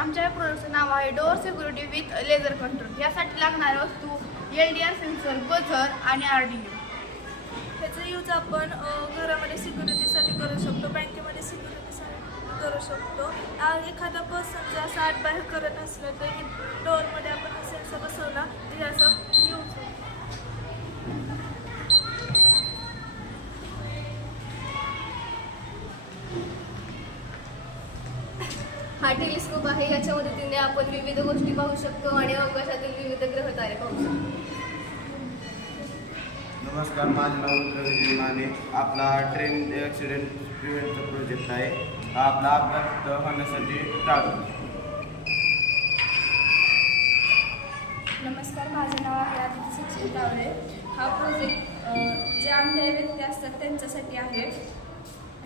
आमच्या प्रोडक्टचं नाव आहे door security with laser control. यासाठी लागणाऱ्या वस्तू LDR सेन्सर, बझर आणि RDU. ह्याचा यूज आपण घरामध्ये सिक्युरिटीसाठी करू शकतो, बँकेमध्ये सिक्युरिटीसाठी करू शकतो. एखादा पर्सन जर असं आत बाहेर करत असलं तर डोअरमध्ये आपण हा सेन्सर बसवला तर असं यूज होतो. हा टेलिस्कोप आहे. याच्या मदतीने आपण विविध गोष्टी पाहू शकतो आणि अवकाशातील विविध ग्रहतारे पाहू शकतो. नमस्कार, माझे नाव विक्रमजी माने. आपला ट्रेन ॲक्सिडेंट प्रिव्हेंटचा प्रोजेक्ट आहे. हा आपला अपघात होण्यासाठी टाळतो. नमस्कार, माझे नाव आहे आदित्य सचिन तावरे. हा प्रोजेक्ट जे अंध व्यक्ती असतात त्यांच्यासाठी आहे.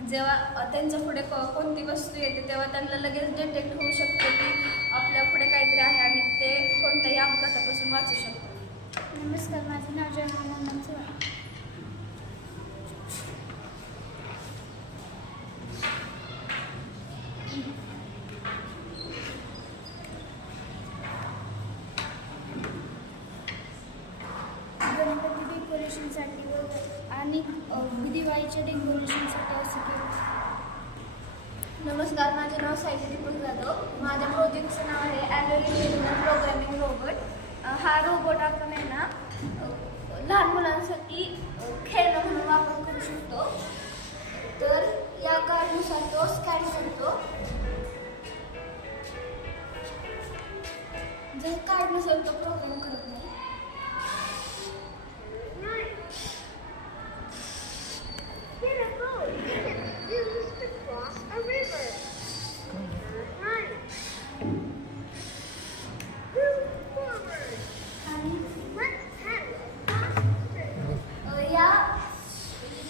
जेव्हा त्यांच्या पुढे कोणती वस्तू येते तेव्हा त्यांना लगेच डिटेक्ट होऊ शकते की आपल्या पुढे काहीतरी आहे आणि ते कोणत्याही अपघातापासून वाचू शकतात. नमस्कार, माझे नाव जयमान चव्हाण. गणपती डेकोरेशनसाठी आणि दिवाळीच्या डेकोरेशनसाठी असं केलं. नमस्कार, माझे नाव सायली दीपक जाधव. माझ्या प्रोजेक्टचं नाव आहे ॲन्युअल प्रोग्रामिंग रोबोट. हा रोबोट आपण आहे ना लहान मुलांसाठी खेळणं म्हणून वापर करू शकतो. तर या कार्डनुसार तो स्कॅन करतो. जर कार्ड नसेल तो प्रोग्राम करत नाही.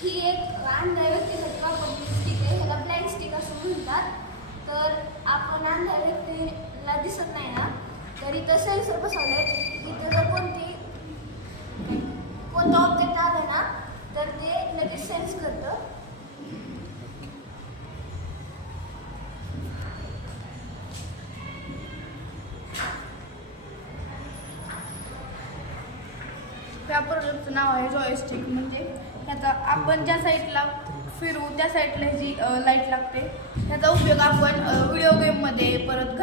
ही एक अंध व्यक्तीसाठी वापरलेली स्टिक आहे. ह्याला ब्लँक स्टिक असं म्हणतात. तर आपण अंध व्यक्तीला दिसत नाही ना तर इथं सेन्सर बसवले. इथे जर कोणतं ऑब्जेक्ट आलं ना तर ते लगेच सेन्स करतं. त्या प्रोडक्टचं नाव आहे जॉयस्टिक. म्हणजे ह्याचा आपण ज्या साईडला फिरू त्या साईडला जी लाईट लागते. ह्याचा उपयोग आपण व्हिडिओ गेममध्ये, परत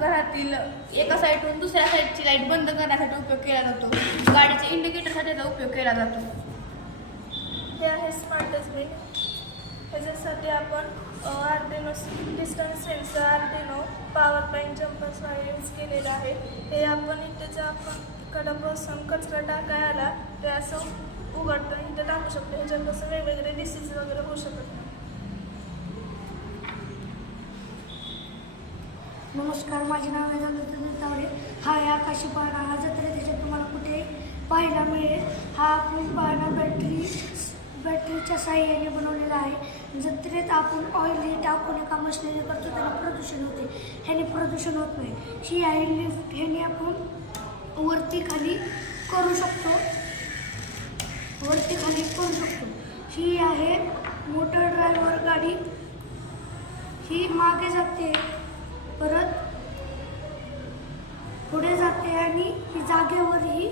घरातील एका साईडहून दुसऱ्या साईडची लाईट बंद करण्यासाठी उपयोग केला जातो. गाडीच्या इंडिकेटरसाठी त्याचा उपयोग केला जातो. हे आहे स्मार्ट डस्टबिन. ह्याच्यासाठी आपण Arduino distance sensor, Arduino, power bank, jumpers वगैरे यूज केलेलं आहे. हे आपण इथं आपण कडापासून कचरा टाकाय आला ते असं उघडतं इथं टाकू शकतो. ह्याच्यापासून वेगवेगळे डिसीज वगैरे होऊ शकत नाही. नमस्कार, माझे नाव आहे नंदन तावरे. हा आहे आकाशी पाळणा. हा जत्रेत त्याच्यात तुम्हाला कुठे पाहायला मिळेल. हा आपण पाळणा बॅटरीच्या साहाय्याने बनवलेला आहे. जत्रेत आपण ऑइल टाकून एका मशिनरी करतो त्याला प्रदूषण होते. ह्याने प्रदूषण होत नाही. ही आहे लिफ्ट. ह्याने आपण वरती खाली करू शकतो. ही आहे मोटर ड्रायव्हर गाडी. ही मागे जाते परत पुढे जाते आणि ही जागेवर ही